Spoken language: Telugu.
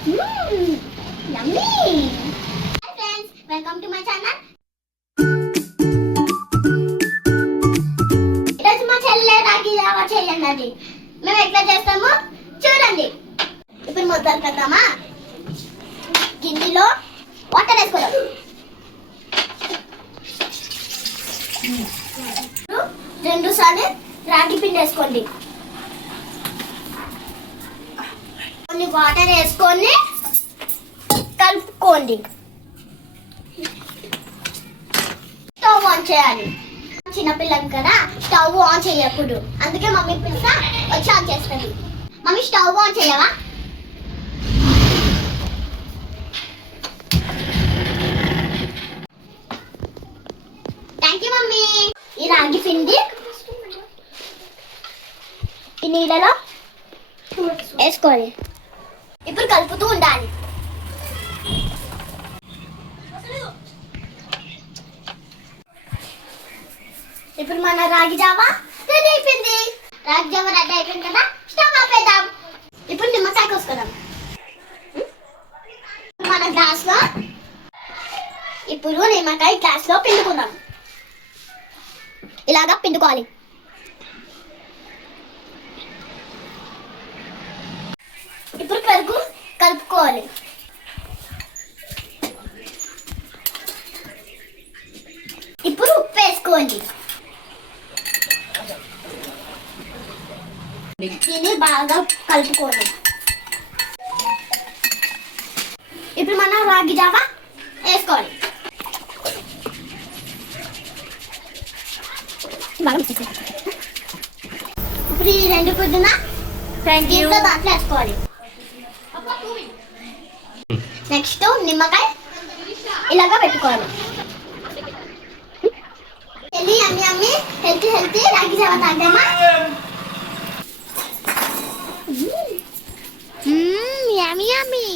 Yummy. Hi friends, welcome to my channel. ఈరోజు మా చెల్లె రాగి జావా చేయండి. మేము ఎట్లా చేస్తామో చూడండి. ఇప్పుడు మొదలు పెడతామా. గిన్నెలో వాటర్ వేసుకోవాలి. 2 సార్లు రాగి పిండి వేసుకోండి. కొన్ని వాటర్ వేసుకొని కలుపుకోండి. స్టవ్ ఆన్ చేయాలి. చిన్నపిల్లలు కదా, స్టవ్ ఆన్ చేయకూడదు. అందుకే మమ్మీ పిలిస్తే వచ్చి ఆన్ చేస్తుంది. మమ్మీ స్టవ్ ఆన్ చేయవా? Thank you mummy. ఈ రాగి పిండి ఈ నీళ్ళలో వేసుకోవాలి. ఇప్పుడు కలుపుతూ ఉండాలి. ఇప్పుడు మన రాగి జావా రెడీ అయిపోయింది. రాగి జావా రెడీ అయిపోయింది కదా, స్టవ్ ఆపేద్దాం. ఇప్పుడు నిమ్మకాయ కోసుకుందాం. మన గ్లాస్ లో ఇప్పుడు నిమ్మకాయ గ్లాస్ లో పిండుకుందాం. ఇలాగా పిండుకోవాలి. ఇప్పుడు పెరుగు కలుపుకోవాలి. ఇప్పుడు ఉప్పు వేసుకోండి. దీన్ని బాగా కలుపుకోండి. ఇప్పుడు మనం రాగి జావా వేసుకోవాలి. ఇప్పుడు ఈ 2 పుదీనా దీంట్లో దాంట్లో వేసుకోవాలి. నెక్స్ట్ నిమ్మకాయ ఇలాగా పెట్టుకోవాలి. హెల్తీ అమ్మి అమ్మి హెల్తీ రాగి జావా తాగుదామా? యమ్మీ యమ్మీ.